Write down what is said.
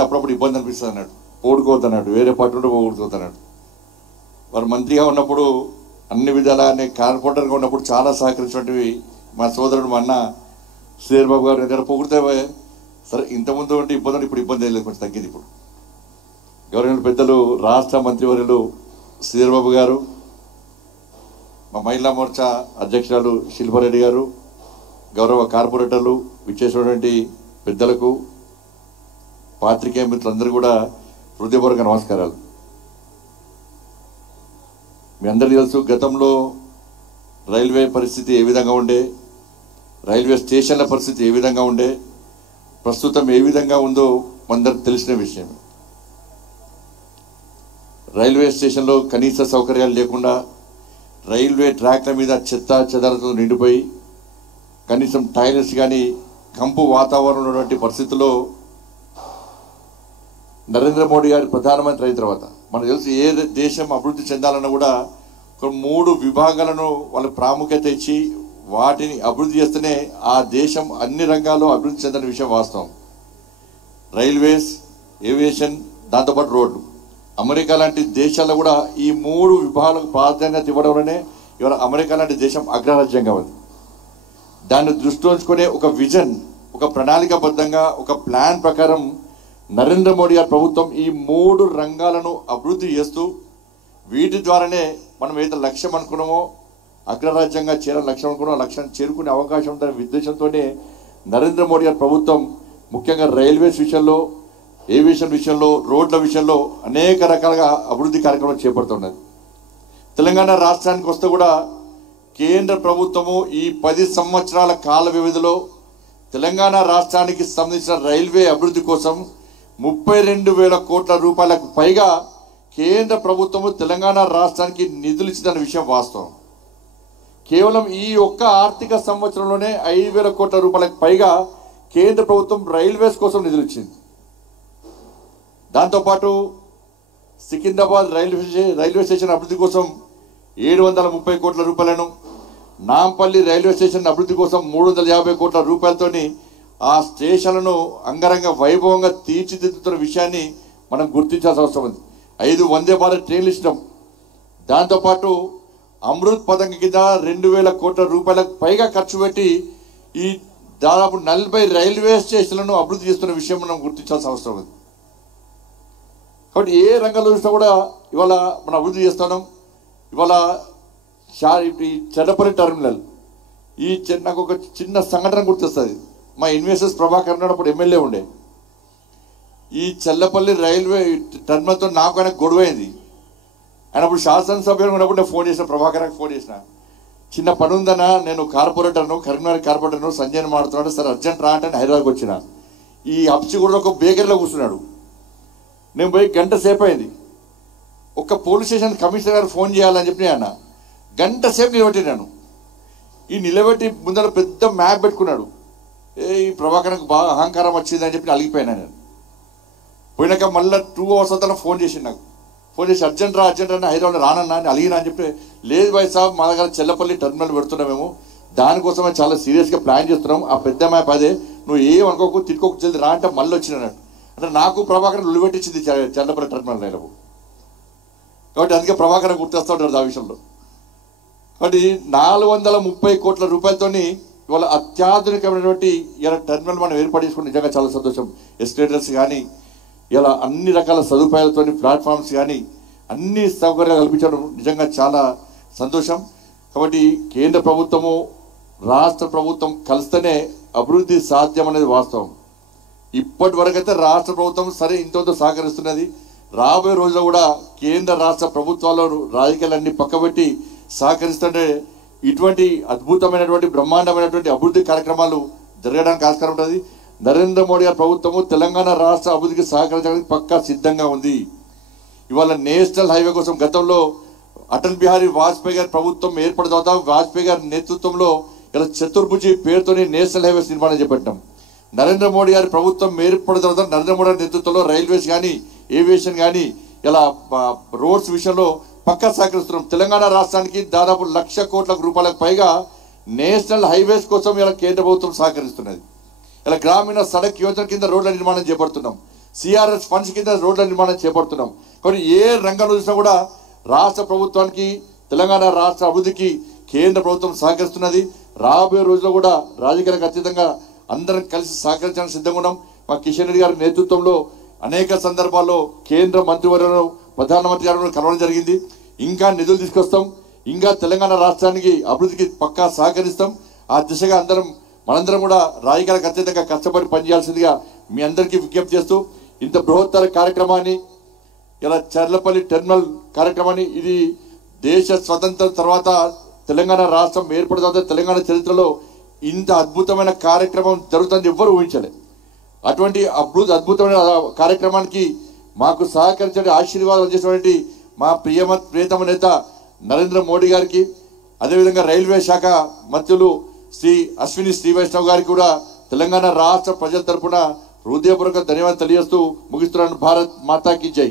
అప్పుడప్పుడు ఇబ్బంది అనిపిస్తుంది అన్నాడు, ఓడుకోవద్దన్నాడు, వేరే పార్టీ ఉంటే ఓడుకోవద్దన్నాడు. వారు మంత్రిగా ఉన్నప్పుడు అన్ని విధాలా కార్పొరేటర్గా ఉన్నప్పుడు చాలా సహకరించినవి మా సోదరుడు మా అన్న శ్రీధర్ బాబు గారు దగ్గర పొగిడితే సరే ఇంతకుముందు ఉంటే ఇబ్బంది, ఇప్పుడు ఇబ్బంది లేదు, కొంచెం తగ్గింది. ఇప్పుడు గవర్నమెంట్ పెద్దలు రాష్ట్ర మంత్రివర్యులు శ్రీధర్ బాబు గారు, మా మహిళా మోర్చా అధ్యక్షురాలు శిల్పారెడ్డి గారు, గౌరవ కార్పొరేటర్లు, విచ్చేసినటువంటి పెద్దలకు, పాత్రికేయ మిత్రులందరూ కూడా హృదయపూర్వక నమస్కారాలు. మీ అందరికీ తెలుసు గతంలో రైల్వే పరిస్థితి ఏ విధంగా ఉండే, రైల్వే స్టేషన్ల పరిస్థితి ఏ విధంగా ఉండే, ప్రస్తుతం ఏ విధంగా ఉందో అందరికి తెలిసిన విషయం. రైల్వే స్టేషన్లో కనీస సౌకర్యాలు లేకుండా, రైల్వే ట్రాక్ల మీద చెత్త చెదారతో నిండిపోయి, కనీసం టాయిలెట్స్ కానీ కంపు వాతావరణం ఉన్నటువంటి పరిస్థితుల్లో నరేంద్ర మోడీ గారు ప్రధానమంత్రి అయిన తర్వాత మనకు తెలుసు ఏ దేశం అభివృద్ధి చెందాలన్నా కూడా ఒక 3 విభాగాలను వాళ్ళ ప్రాముఖ్యత ఇచ్చి వాటిని అభివృద్ధి చేస్తేనే ఆ దేశం అన్ని రంగాల్లో అభివృద్ధి చెందిన విషయం వాస్తవం. రైల్వేస్, ఏవియేషన్, దాంతోపాటు రోడ్లు. అమెరికా లాంటి దేశాల్లో కూడా ఈ 3 విభాగాలకు ప్రాధాన్యత ఇవ్వడంలోనే ఇవాళ అమెరికా లాంటి దేశం అగ్రరాజ్యంగా ఉంది. దాన్ని దృష్టిలో ఉంచుకునే ఒక విజన్, ఒక ప్రణాళికాబద్ధంగా ఒక ప్లాన్ ప్రకారం నరేంద్ర మోడీ గారి ప్రభుత్వం ఈ 3 రంగాలను అభివృద్ధి చేస్తూ వీటి ద్వారానే మనం ఏదైతే లక్ష్యం అనుకున్నామో, అగ్రరాజ్యంగా చేరాలని లక్ష్యం అనుకున్నామో లక్ష్యాన్ని చేరుకునే అవకాశం ఉందనే ఉద్దేశంతోనే నరేంద్ర మోడీ గారి ప్రభుత్వం ముఖ్యంగా రైల్వేస్ విషయంలో, ఏవియేషన్ విషయంలో, రోడ్ల విషయంలో అనేక రకాలుగా అభివృద్ధి కార్యక్రమాలు చేపడుతున్నది. తెలంగాణ రాష్ట్రానికి వస్తే కూడా కేంద్ర ప్రభుత్వము ఈ 10 సంవత్సరాల కాల వ్యవధిలో తెలంగాణ రాష్ట్రానికి సంబంధించిన రైల్వే అభివృద్ధి కోసం 32,000 కోట్ల రూపాయలకు పైగా కేంద్ర ప్రభుత్వము తెలంగాణ రాష్ట్రానికి నిధులు ఇచ్చిన విషయం వాస్తవం. కేవలం ఈ ఒక్క ఆర్థిక సంవత్సరంలోనే 5,000 కోట్ల రూపాయలకు పైగా కేంద్ర ప్రభుత్వం రైల్వేస్ కోసం నిధులు ఇచ్చింది. దాంతోపాటు సికింద్రాబాద్ రైల్వే స్టేషన్ అభివృద్ధి కోసం 730 కోట్ల రూపాయలను, నాంపల్లి రైల్వే స్టేషన్ అభివృద్ధి కోసం 350 కోట్ల రూపాయలతోని ఆ స్టేషన్లను అంగరంగ వైభవంగా తీర్చిదిద్దుతున్న విషయాన్ని మనం గుర్తించాల్సిన అవసరం ఉంది. 5 వందే భారత్ ట్రైన్లు ఇష్టం. దాంతోపాటు అమృత్ పథకం కింద 2,000 కోట్ల రూపాయలకు పైగా ఖర్చు పెట్టి ఈ దాదాపు 40 రైల్వే స్టేషన్లను అభివృద్ధి చేస్తున్న విషయం మనం గుర్తించాల్సిన అవసరం ఉంది. కాబట్టి ఏ రంగంలో చూసినా కూడా ఇవాళ మనం అభివృద్ధి చేస్తున్నాం. ఇవాళ ఈ చెన్నపల్లి టెర్మినల్, నాకు ఒక చిన్న సంఘటన గుర్తొస్తుంది. మా ఇన్వెస్టర్స్ ప్రభాకర్ ఉన్నప్పుడు ఎమ్మెల్యే ఉండే. ఈ చెల్లపల్లి రైల్వే టెర్మినల్తో నాకు ఆయన గొడవైంది. ఆయన అప్పుడు శాసనసభ్యులు ఉన్నప్పుడు నేను ఫోన్ చేసిన, ప్రభాకర్కి ఫోన్ చేసిన, చిన్న పని ఉందన్నా, నేను కార్పొరేటర్ను, కరీంనగర్ కార్పొరేటర్ను, సంజయ్ మాడుతున్నాడు సార్, అర్జెంట్ రా అంటే హైదరాబాద్కి వచ్చిన. ఈ హబ్సిగూడలో ఒక బేకరీలో కూర్చున్నాడు. నేను పోయి గంట సేపు అయింది. ఒక పోలీస్ స్టేషన్ కమిషనర్ గారు ఫోన్ చేయాలని చెప్పి అన్న, గంట సేపు నిలబెట్టినాను. ఈ నిలబెట్టి ముందర పెద్ద మ్యాప్ పెట్టుకున్నాడు. ఈ ప్రభాకర్కి బాగా అహంకారం వచ్చిందని చెప్పి అలిగిపోయినా నేను. పోయినాక మళ్ళీ 2 అవర్స్ అవుతా ఫోన్ చేసిండు నాకు. ఫోన్ చేసి అర్జెంట్ రా అని హైదరాబాద్ రానన్నా అని అలిగినా అని చెప్పి, లేదు భాయ్ సాబ్ మా దగ్గర చెల్లపల్లి టెర్మినల్ పెడుతున్నాం, మేము దానికోసమే చాలా సీరియస్గా ప్లాన్ చేస్తున్నాం, ఆ పెద్ద మ్యాప్ అదే, నువ్వు ఏమనుకోకు తిట్టుకోకు జల్ది రా అంటే మళ్ళీ వచ్చినాడు. అంటే నాకు ప్రభాకర్ నిలబెట్టించింది చెల్లపల్లి టెర్మినల్ నేను. కాబట్టి అందుకే ప్రభాకర్ గుర్తొస్తూ ఉంటారు ఆ విషయంలో. కాబట్టి 430 కోట్ల రూపాయలతోని ఇవాళ అత్యాధునికమైనటువంటి ఇలా టెర్మినల్ మనం ఏర్పాటు చేసుకుని నిజంగా చాలా సంతోషం. ఎస్కలేటర్స్ కానీ ఇలా అన్ని రకాల సదుపాయాలతో, ప్లాట్ఫామ్స్ కానీ అన్ని సౌకర్యాలు కల్పించడం నిజంగా చాలా సంతోషం. కాబట్టి కేంద్ర ప్రభుత్వము, రాష్ట్ర ప్రభుత్వం కలిస్తేనే అభివృద్ధి సాధ్యం అనేది వాస్తవం. ఇప్పటి వరకైతే రాష్ట్ర ప్రభుత్వం సరే ఇంతో సహకరిస్తున్నది. రాబోయే రోజుల్లో కూడా కేంద్ర రాష్ట్ర ప్రభుత్వాల్లో రాజకీయాలన్నీ పక్కబెట్టి సహకరిస్తుంటే ఇటువంటి అద్భుతమైనటువంటి బ్రహ్మాండమైనటువంటి అభివృద్ధి కార్యక్రమాలు జరగడానికి ఆస్కారం ఉంటుంది. నరేంద్ర మోడీ గారి ప్రభుత్వము తెలంగాణ రాష్ట్ర అభివృద్ధికి సహకరించడానికి పక్కా సిద్ధంగా ఉంది. ఇవాళ నేషనల్ హైవే కోసం గతంలో అటల్ బిహారీ వాజ్పేయి గారి ప్రభుత్వం ఏర్పడిన తర్వాత వాజ్పేయి గారి నేతృత్వంలో ఇలా చతుర్భుజి పేరుతోని నేషనల్ హైవేస్ నిర్మాణం చేపట్టాం. నరేంద్ర మోడీ గారి ప్రభుత్వం ఏర్పడిన తర్వాత నరేంద్ర మోడీ గారి నేతృత్వంలో రైల్వేస్ కానీ, ఏవియేషన్ కానీ, ఇలా రోడ్స్ విషయంలో పక్కా సహకరిస్తున్నాం. తెలంగాణ రాష్ట్రానికి దాదాపు 1,00,000 కోట్ల రూపాయలకు పైగా నేషనల్ హైవేస్ కోసం ఇలా కేంద్ర ప్రభుత్వం సహకరిస్తున్నది. ఇలా గ్రామీణ సడక్ యోజన కింద రోడ్ల నిర్మాణం చేపడుతున్నాం. సిఆర్ఎస్ ఫండ్స్ కింద రోడ్ల నిర్మాణం చేపడుతున్నాం. కానీ ఏ రంగంలో చూసినా కూడా రాష్ట్ర ప్రభుత్వానికి, తెలంగాణ రాష్ట్ర అభివృద్ధికి కేంద్ర ప్రభుత్వం సహకరిస్తున్నది. రాబోయే రోజుల్లో కూడా రాజకీయాలకు అతీతంగా అందరం కలిసి సహకరించడానికి సిద్ధంగా ఉన్నాం. మా కిషన్ రెడ్డి గారి నేతృత్వంలో అనేక సందర్భాల్లో కేంద్ర మంత్రివర్యులను, ప్రధానమంత్రి గారు కలవడం జరిగింది. ఇంకా నిధులు తీసుకొస్తాం, ఇంకా తెలంగాణ రాష్ట్రానికి అభివృద్ధికి పక్కా సహకరిస్తాం. ఆ దిశగా మనందరం కూడా రాజకీయాలకు అత్యధికంగా కష్టపడి పనిచేయాల్సిందిగా మీ అందరికీ విజ్ఞప్తి చేస్తూ, ఇంత బృహత్తర కార్యక్రమాన్ని ఇలా చర్లపల్లి టెర్మినల్ కార్యక్రమాన్ని, ఇది దేశ స్వతంత్రం తర్వాత తెలంగాణ రాష్ట్రం ఏర్పడిన తర్వాత తెలంగాణ చరిత్రలో ఇంత అద్భుతమైన కార్యక్రమం జరుగుతుంది ఎవ్వరు ఊహించలేదు. అటువంటి అద్భుతమైన కార్యక్రమానికి మాకు సహకరించే ఆశీర్వాదం చేసినటువంటి మా ప్రియతమ నేత నరేంద్ర మోడీ గారికి, అదేవిధంగా రైల్వే శాఖ మంత్రులు శ్రీ అశ్విని శ్రీవైష్ణవ్ గారికి కూడా తెలంగాణ రాష్ట్ర ప్రజల తరఫున హృదయపూర్వక ధన్యవాదాలు తెలియజేస్తూ ముగిస్తున్నాను. భారత్ మాతాకి జై.